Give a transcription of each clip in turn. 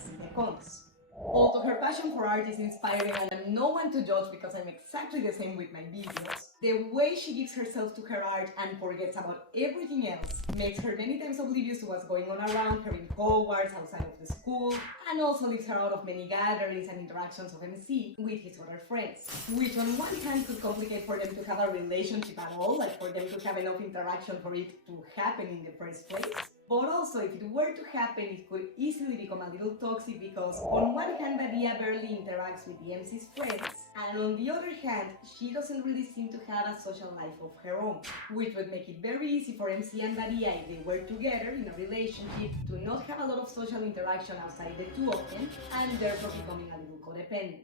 see the cons. Although her passion for art is inspiring and I'm no one to judge because I'm exactly the same with my videos, the way she gives herself to her art and forgets about everything else makes her many times oblivious to what's going on around her in Hogwarts, outside of the school, and also leaves her out of many gatherings and interactions of MC with his other friends, which on one hand could complicate for them to have a relationship at all, like for them to have enough interaction for it to happen in the first place. But also, if it were to happen, it could easily become a little toxic because on one hand, Badea barely interacts with the MC's friends, and on the other hand, she doesn't really seem to have a social life of her own, which would make it very easy for MC and Badea, if they were together in a relationship, to not have a lot of social interaction outside the two of them, and therefore becoming a little codependent.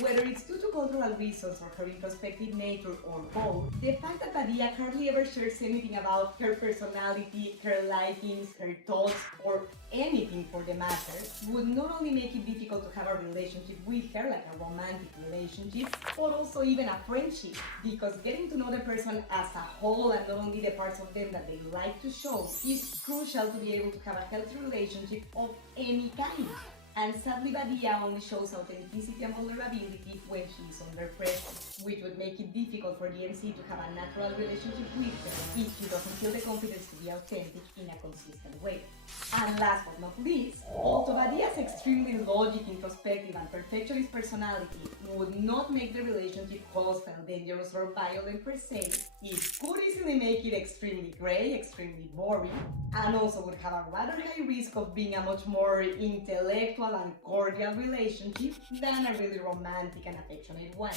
Whether it's due to cultural reasons or her introspective nature or both, the fact that Badea hardly ever shares anything about her personality, her likings, her thoughts, or anything for the matter, would not only make it difficult to have a relationship with her, like a romantic relationship, but also even a friendship, because getting to know the person as a whole and not only the parts of them that they like to show is crucial to be able to have a healthy relationship of any kind. And sadly, Badea only shows authenticity and vulnerability when she is under pressure, which would make it difficult for the MC to have a natural relationship with her if she doesn't feel the confidence to be authentic in a consistent way. And last but not least, although Badea's extremely logic, introspective, and perfectionist personality would not make the relationship hostile, dangerous, or violent per se, it could easily make it extremely grey, extremely boring, and also would have a rather high risk of being a much more intellectual and cordial relationship than a really romantic and affectionate one.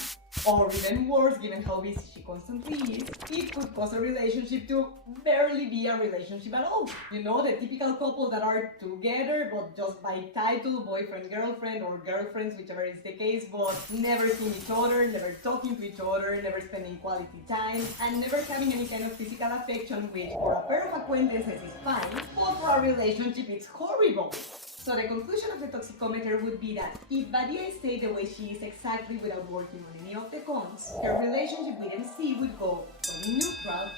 Or even worse, given how busy she constantly is, it could cause a relationship to barely be a relationship at all. You know, the typical couple that are together but just by title, boyfriend, girlfriend, or girlfriends, whichever is the case, but never seeing each other, never talking to each other, never spending quality time, and never having any kind of physical affection, which for a pair of acquaintances is fine, but for a relationship it's horrible. So the conclusion of the toxicometer would be that if Badea stayed the way she is exactly without working on any of the cons, her relationship with MC would go from neutral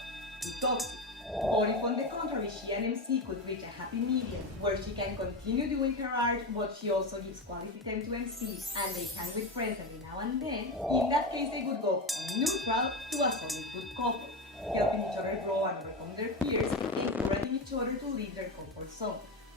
to toxic. Or if on the contrary she and MC could reach a happy medium where she can continue doing her art but she also gives quality time to MC and they hang with friends every now and then, in that case they would go from neutral to a solid good couple, helping each other grow and overcome their fears, encouraging each other to leave their comfort zone.